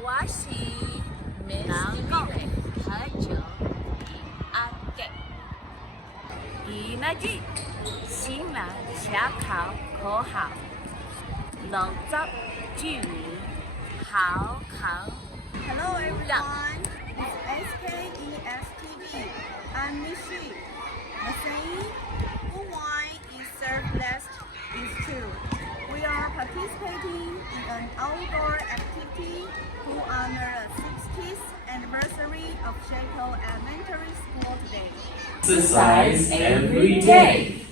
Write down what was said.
我是 Miss 喝酒阿给。이날이 신랑 시작할 거하 럭적 주의 하오강 Hello everyone, it's SKESTV. I'm Mishi. The saying, good wine is served last is true. We are participating in an outdoor activity to honor the 60th anniversary of Shaco Elementary School today. Exercise every day.